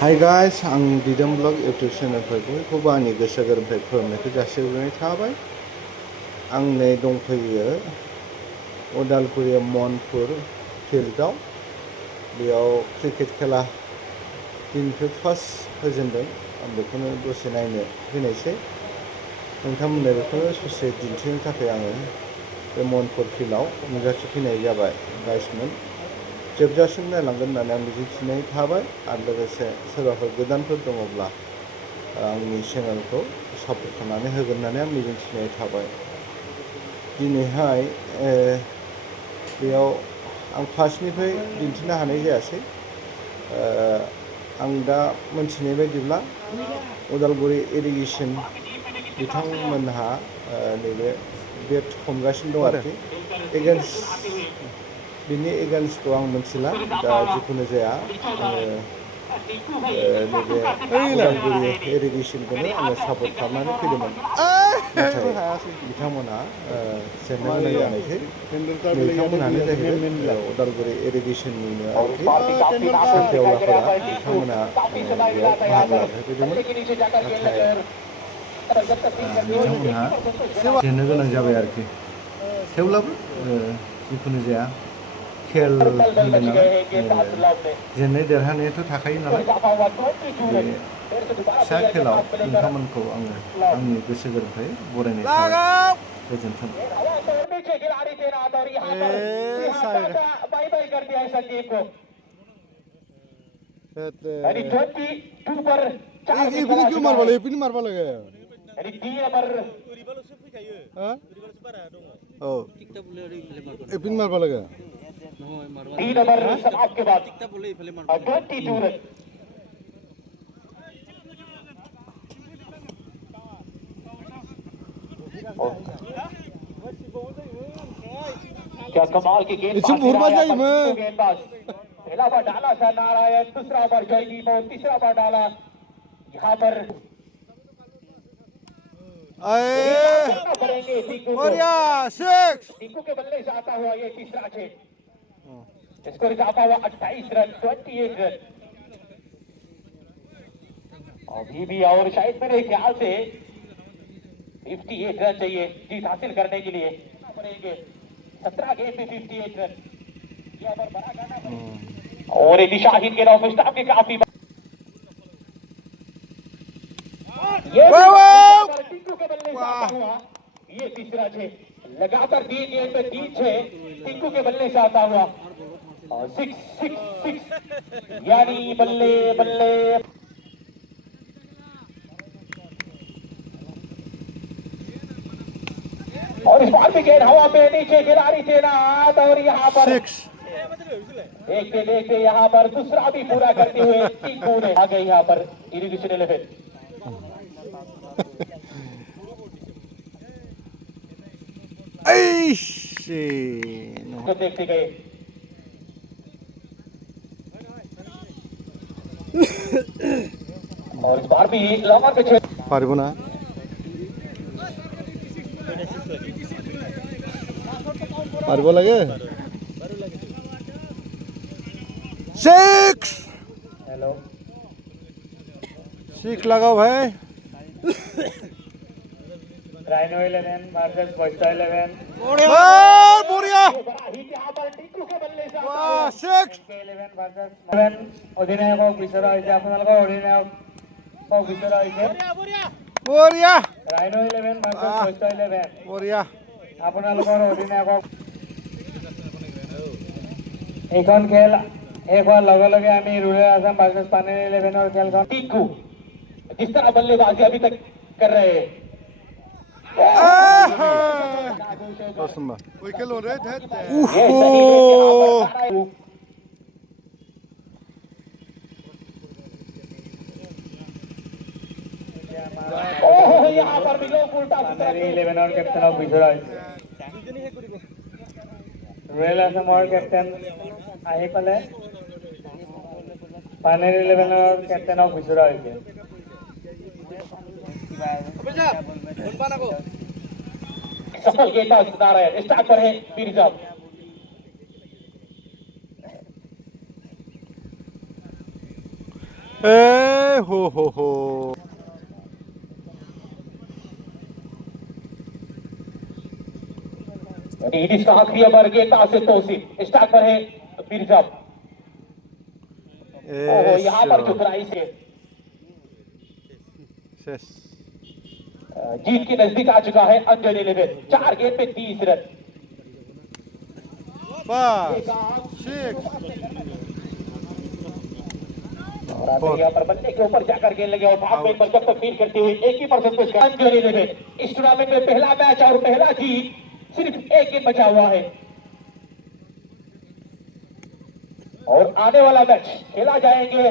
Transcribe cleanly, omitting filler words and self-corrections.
Hi guys आं दिदोम blog YouTube चेनेलनिफ्राय बयखौबो आंनि गोसो गोरबोनिफ्राय खुलुमनायखौ जासिहरनाय थाबाय। आं नै दंफैयो उदालगुरि मनपुर फिल्डआव। बेयाव क्रिकेट खेला दिनैनिफ्राय फार्स्ट होजेनदों। आं बेखौनो दसे नायनो फैनायसै। नोंथांमोननो बेखौनो ससे दिन्थिनो थाखाय आङो बे मनपुर फिल्डआव नुजाथिफैनाय जाबाय गाइसमोन। जोबजासिम नायलांगोन होननानै आं मिजिंथिनाय थाबाय आरो लोगोसे सोरबाफोर गोदानफोर दङब्ला आंनि चेनेलखौ सापर्ट खालामनानै होगोन होननानै आं मिजिंथिनाय थाबाय। दिनैहाय बेयाव आं फार्स्टनिफ्राय दिन्थिनो हानाय जायासै। आं दा मोनथिनाय बायदिब्ला उदालगुरि इरिगेसन बिथांमोनहा नैबे बेट हमगासिनो दं आरोखि। बिनि एगेन्स्टखौ आं मिथिला, दा जिखुनु जाया आङो नैबे उदालगुरि इरिगेसनखौनो आङो सापर्ट खालामनानै फैदोंमोन। नाथाय बिथांमोनहा जेननो गोनां जानायसै। बिथांमोनहानो जाहैबाय उदालगुरि इरिगेसननिनो आरोखि साख्रिआवलाफोरा। बिथांमोनहा बेयाव बाहागो लानो फैदोंमोन, नाथाय बिथांमोनहा जेननो गोनां जाबाय आरोखि। थेवब्लाबो जिखुनु जाया खेल होनदों नालाय, जेननाय देरहानायाथ' थाखायो नालाय, बे फिसा खेलाव नोंथांमोनखौ आङो आंनि गोसो गोरबोनिफ्राय बरायनाय थाबाय। गोजोन्थों। क्यों मारबा लगे पिन मारबा लगे पिन मारबा लगे क्या कमाल की गेंद गेंदबाज पहला बार डाला था नारायण, दूसरा बार जयदीप और तीसरा बार डाला यहाँ पर करेंगे टिंकू के बल्ले से आता हुआ ये तीसरा छेद। स्कोर इजाफा हुआ 28 रन, 28 रन अभी भी, और शायद मेरे ख्याल से 58 रन चाहिए जीत हासिल करने के लिए। 17 गेम में 58 रन, यह पर बड़ा गाना और दिशाहीन के ऑफ स्टाफ के काफी ये टिंकू के बल्ले से आता हुआ ये तीसरा छेद। लगातार 3 गेम में 3 छेद टिंकू के बल्ले से आता हुआ। 6 6 6 यानी बल्ले बल्ले। और इस बार भी गेंद हवा पे नीचे खिलाड़ी तैनात, और यहाँ पर देखते देखते यहाँ पर दूसरा भी पूरा करते हुए टिंकू ने आ गए यहाँ पर इरिगेशन 11 तो देखते गए। और इस बार भी लॉन्गर पे छेद पारबो ना पारबो लगे 6 हेलो 6 लगाओ भाई। राइनो 11 वर्सेस बॉयस्टा 11 बढ़िया यहाँ पर टिंकू के बल्ले से 6 11 वर्सेस 7 অধিনায়ক বিচৰা হৈছে আপোনালোকৰ অধিনায়ক বিচৰা হৈছে बढ़िया ৰাইনো 11 ভাৰ্চেছ বয়স্টা 11 बढ़िया আপোনালোকৰ অধিনায়ক। এইখন খেল শেষ হোৱাৰ লগে লগে আমি ৰুৰেল আসাম ভাৰ্চেছ পানেৰী 11ৰ খেলখন টিংকু जिस तरह बल्लेबाजी अभी तक कर रहे हैं। यहाँ पर मिलो उल्टा 11 कैप्टन ऑफ गुजरात रॉयल आसाমৰ कैप्टन আহি পালে পানেৰী 11ৰ कैप्टन ऑफ गुजरात হৈছে। सफल गेंदबाज नारायण, स्टार्ट पर है मिर्जा। हो इनिंग्स का आखिरी ओवर गेंदबाज से तौसीफ स्टार्ट पर है बिरजब। ओहो यहाँ पर चुकराई से শেষ जीत के नजदीक आ चुका है अंजन 11। 4 गेंद पे 30 रन। 5 6 और यहाँ पर बल्ले के ऊपर जाकर गेंद लगे और भाग में पर जब तक फील करती हुई एक ही परसेंट कुछ अंजन 11 इस टूर्नामेंट में पहला मैच और पहला जीत सिर्फ एक गेंद बचा हुआ है और आने वाला मैच खेला जाएंगे